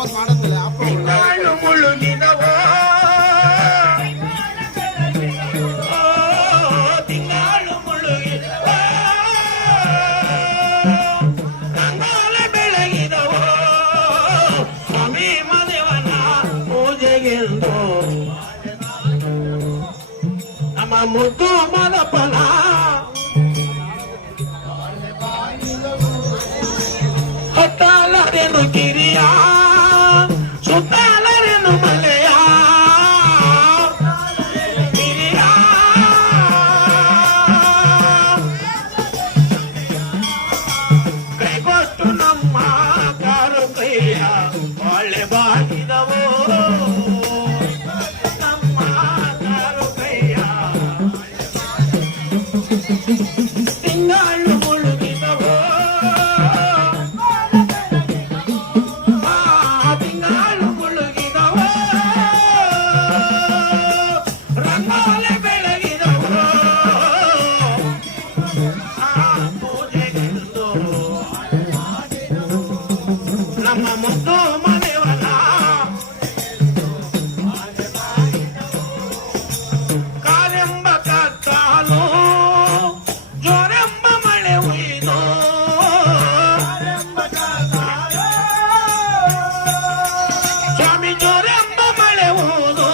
ತಿಂಗಳು ಮುಳುಗಿದವೋ ತಿಂಗಳು ಮುಳುಗಿದವೋ ರಂಗಾಲ ಬೆಳಗಿದವೋ ಸ್ವಾಮಿ ಮದೇವನ ಪೂಜೆಗೆಂದು ನಮ್ಮ ಮುದ್ದು ಮದಪನ ಹೊತ್ತಾಲರೇನು ಕಿರಿಯ ಸುತ್ತಾಲರೇನು ಮಲೆಯ ಕಿರಿಯ ಕೈಗೊಟ್ಟು ನಮ್ಮ ಕಾರು ಕೈಯ ಒಳ್ಳೆ ಬಾಗಿದವೋ ನಮ್ಮ ಕಾರು ಕೈಯ ತಿಂಗಳು ಮುಳುಗಿದವೋ ತಿಂಗಳು ಮುಳುಗಿದವೋ ರಂಗಾಲೆ ಬೆಳಗಿದವೋ ಪೂಜೆಗೆಂದು ನಮ್ಮ ಮುದ್ದು ಮನೆಯವನ ಕಾಲೆಂಬ ಕತ್ತಾಲು ಜೋರೆಂಬ ಮಳೆ ಉಯ್ದು ಸ್ವಾಮಿ ಜೋರೆಂಬ ಮಳೆ ಊದು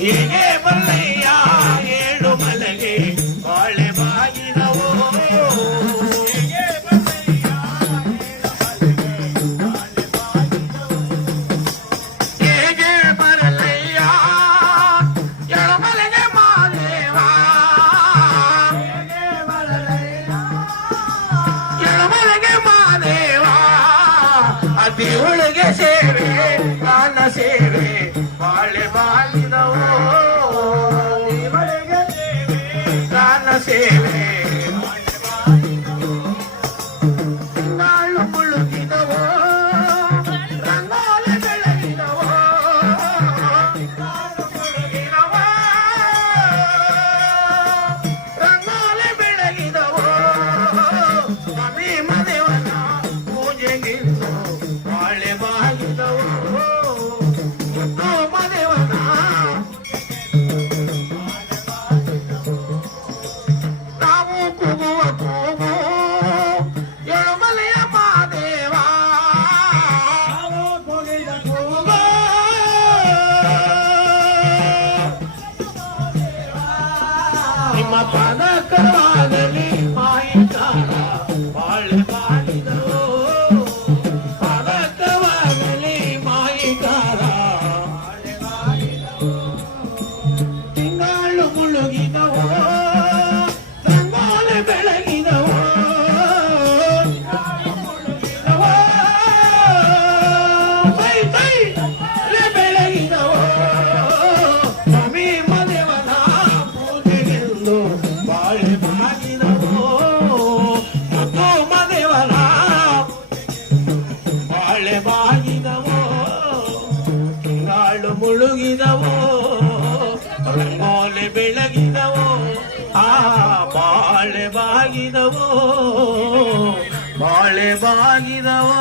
ಹೀಗೆ ಬಲ್ಲಯ್ಯ ಏಳು ಮಲೆಗೆ ಬಾಳೆ ಬಾಗಿದವೋ ಹೇಗೆ ಬರಲಯ್ಯ ಎಳಮಲೆಗೆ ಮಾದೇವ ಎಳಮಲೆಗೆ ಮಾದೇವ ದೇವಳಿಗೆ ಸೇವೆ ಕಾಲ ಸೇವೆ ಬಾಳೆ ಬಾಗಿದವೋ ದೇವಳಿಗೆ ಸೇವೆ ಕಾಲ ಸೇವೆ ತಿಂಗಳು ಮುಳುಗಿದವೋ ರಂಗಾಲೆ ಬೆಳಗಿದವೋ ಮುಳುಗಿದವೋ ರಂಗಾಲೆ ಬೆಳಗಿದವೋ ಸ್ವಾಮಿ ಮದೇವನ ಪೂಜೆಗಿಂದು ಬಾಳೆ ಬಾಗಿದವೋ ಮುದ್ದು ಮದೇವನ ನಾವು ಕೂಗುವ ಕೂಗು ಎಳುಮಲೆಯ ಮಾದೇವ ಕೂಗು. ನಿಮ್ಮ ಪಾದಕರವಾಗಲಿ ಮಾಯಿಕಾರ ಬಾಳೆ ಬಾಗಿದವೋ ಪಾದಕವಾಗಲಿ ಮಾಯಿಕಾರ ತಿಂಗಳು ಮುಳುಗಿದವೋ ರಂಗಾಲೆ ಬೆಳಗಿದವೋ ಕೈ ಕೈ ಬೆಳಗಿದವೋ ಸ್ವಾಮಿ ಮದೇವನ ಪೂಜೆಗೆಂದು ಬಾಳೆ ಬಾಗಿದವೋ ಮುದ್ದು ಮದೇವನ ಬಾಳೆ ಬಾಗಿದವೋ ತಿಂಗಳು ಮುಳುಗಿದವೋ ರಂಗೋಲೆ ಬೆಳಗಿದವೋ ಬಾಳೆ ಬಾಗಿದವೋ ಬಾಳೆ ಬಾಗಿದವೋ